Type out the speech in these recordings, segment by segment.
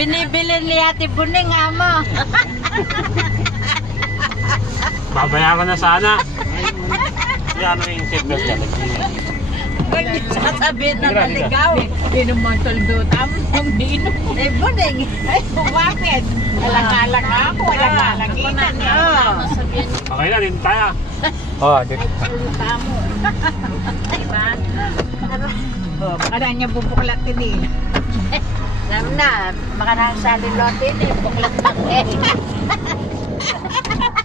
Binibili ni Ate Buning, amo. Babayaran na sana. Yan yung seatbelt niya. Sasabihin na maligaw. Pinumantol doon. Tama ng bino. Eh, Buning. Ay, bakit? Alang-alang ako. Alang-alanginan. Okay na, dito tayo. Oh, dito. Tamo. Diba? Baka na niya bubuklatin eh. Alam na, baka na sa lilotin eh. Buklat na eh.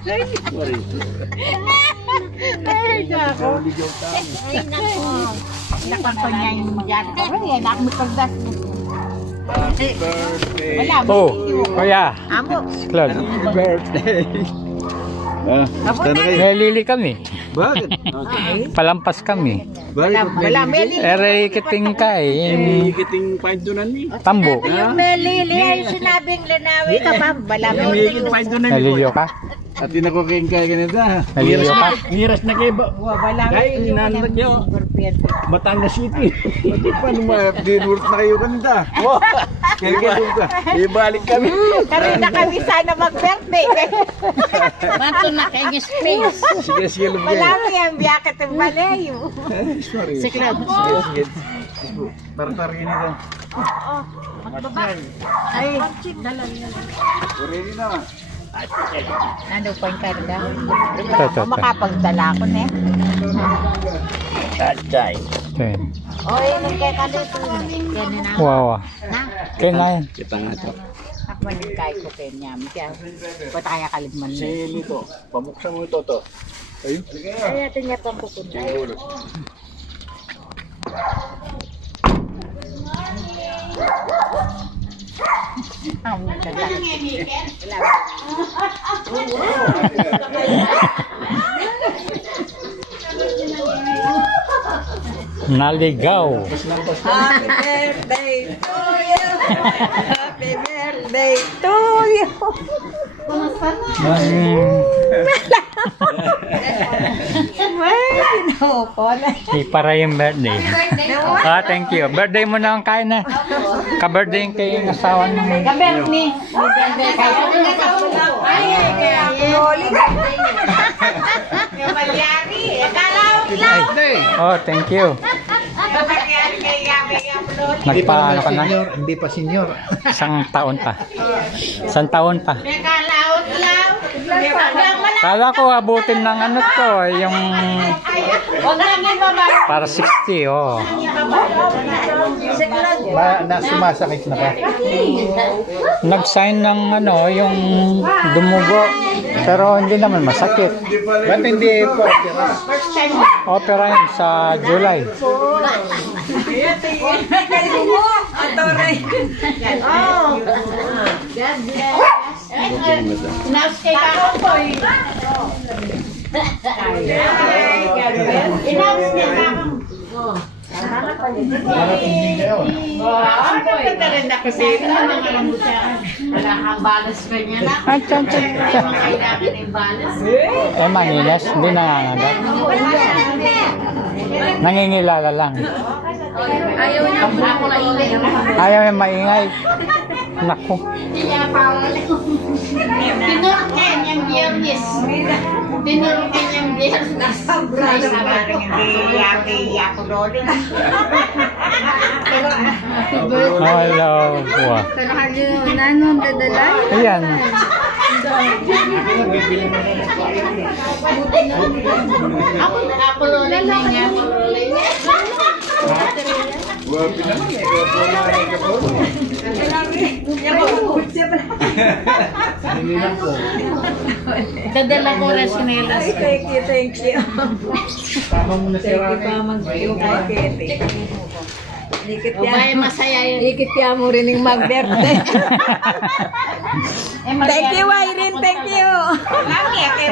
Sorry. Ay, nako. Ay, nako. Nakon ko niya yung mag-ano ko. Ay, nakmikagdas. Happy birthday. Wala, Oh, kuya. amo. Claude. Happy birthday. Nalili kami. Bakit? Palampas kami. Wala, Meli. Ere kiting ka eh. Ikiting paintunan ni. Tambo. Yung Meli, ay sinabing linawi ka pa. Wala, Ikiting paintunan ni. Naliliyo ka? At tinakukeng kaya ganito. Naliliyo ka? Hiras na kayo ba? wala. Kaya inanod nyo. Batangas City. Paano dinurot na kayo kanita? Kaya ganito ka. Ibalik kami. Karina kami sana mag-birthday. Mato na kayo space. Sige, sige lang Wala kayo. mo yan, biyakat ang balayo. Sorry. Sige lang. Sige, sige. Tartar ganito. Ay, Ready na. ano po yung karga? Ito. Makapagdala ko na eh. Tachay. Yan. Oy, nagkakaluto. Yan na. Wow. Na? Kaya nga yan. Kita nga ito. Ako manigkay ko kanya. Kaya, ba't kaya kaligman mo? Sige nito. Pamuksan mo ito to. Ayun. Ay, atin niya pang pupunta. Ang ganda. Naligaw. Happy birthday to you. Happy birthday to you. No, Paula. Para yung birthday. Ah, thank you. Birthday mo na ang kain na. Ka-birthday kay yung asawa mo. Kabel ni. Ay, kaya loli. Malyari, kalaw lang. Oh, thank you. Malyari kay loli. Nagpaano ka na? Hindi pa senior. Isang taon pa. Isang taon pa. Kalaw lang. Kala ko abutin ng ano to, yung Huwag namin mabay. para 60, oh. Sumasakit na ba? Nag-sign ng ano, yung dumugo. Pero hindi naman masakit. Ba't hindi po? Opera yun sa July. Oh. God bless. Naus kay Kakoy. Inaus niya Kakoy. Ang ganda rin na kasi wala kang balas pa niya na. Ay, chan. Kailangan ng balas. Eh, manilas. Hindi nangangagat. Nangingilala lang. Ayaw niya ako na ilay. Ayaw yung maingay. Naku. Hindi niya pawala. Tinurot niya yung biyernes. Tinurot niya yung biyernes. Nasobra. Ay, sabaring hindi ako loli. Hello. Wow. Nanong dadala? Ayan. Ako loli niya. Ako loli niya. Dadala ko na sinelas. Thank you. Tama mo na siya. May masaya yun. Ikit kaya mo rin yung mag-birthday. Thank you, Irene. Thank you.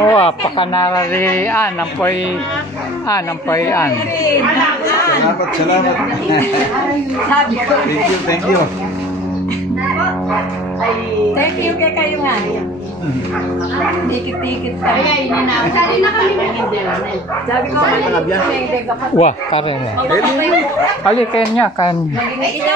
Oh, pakanararian. Nampoy. Nampoy. Salamat. Thank you. Thank you kay kayo nga. Dikit-dikit tayo. Kaya ininawag sa rin na kami. Sabi ko, Wah, karen mo. Ali, kanya. Maging ito.